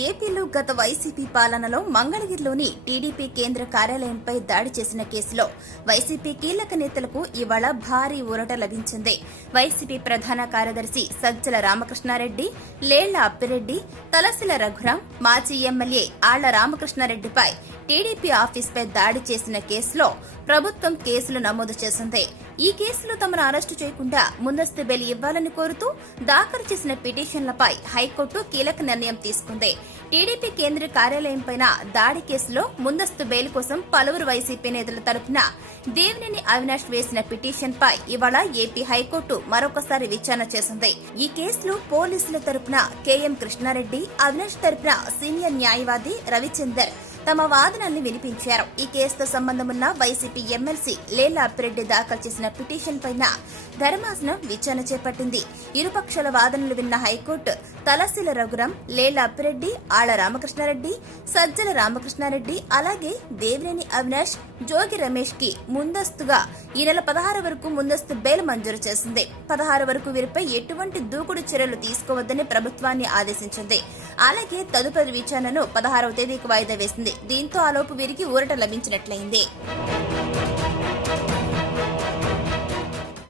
ఏపీలో గత వైసీపీ పాలనలో మంగళగిరిలోని టీడీపీ కేంద్ర కార్యాలయంపై దాడి చేసిన కేసులో వైసీపీ కీలక నేతలకు ఇవాళ భారీ ఊరట లభించింది. వైసీపీ ప్రధాన కార్యదర్శి సజ్జల రామకృష్ణారెడ్డి, లేళ్ల అప్పిరెడ్డి, తలసిల రఘురాం, మాజీ ఎమ్మెల్యే ఆళ్ల రామకృష్ణారెడ్డిపై టీడీపీ ఆఫీస్పై దాడి చేసిన కేసులో ప్రభుత్వం కేసులు నమోదు చేసింది. ఈ కేసులో తమను అరెస్టు చేయకుండా ముందస్తు బెయిల్ ఇవ్వాలని కోరుతూ దాఖలు చేసిన పిటిషన్లపై హైకోర్టు కీలక నిర్ణయం తీసుకుంది. టీడీపీ కేంద్ర కార్యాలయంపై దాడి కేసులో ముందస్తు బెయిల్ కోసం పలువురు వైసీపీ నేతల తరపున దేవినేని అవినాష్ వేసిన పిటిషన్పై ఇవాళ ఏపీ హైకోర్టు మరొకసారి విచారణ చేసింది. ఈ కేసులో పోలీసుల తరపున కేఎం కృష్ణారెడ్డి, అవినాష్ తరపున సీనియర్ న్యాయవాది రవిచందర్ తమ వాదనల్ని వినిపించారు. ఈ కేసుతో సంబంధమున్న వైసీపీ ఎమ్మెల్సీ లేళ్ల అప్పిరెడ్డి దాఖలు చేసిన పిటిషన్ పైన ధర్మాసనం విచారణ చేపట్టింది. ఇరుపక్షాల వాదనలు విన్న హైకోర్టు తలసిల రఘురాం, లేళ్ల అప్పిరెడ్డి, ఆళ్ల రామకృష్ణారెడ్డి, సజ్జల రామకృష్ణారెడ్డి, అలాగే దేవినేని అవినాష్, జోగి రమేష్ కి ముందస్తుగా ఈ నెల 16 వరకు ముందస్తు బెయిల్ మంజూరు చేసింది. 16 వరకు వీరిపై ఎటువంటి దూకుడు చర్యలు తీసుకోవద్దని ప్రభుత్వాన్ని ఆదేశించింది. అలాగే తదుపరి విచారణను 16వ తేదీకి వాయిదా వేసింది. దీంతో ఆలోపు వీరికి ఊరట లభించినట్లయింది.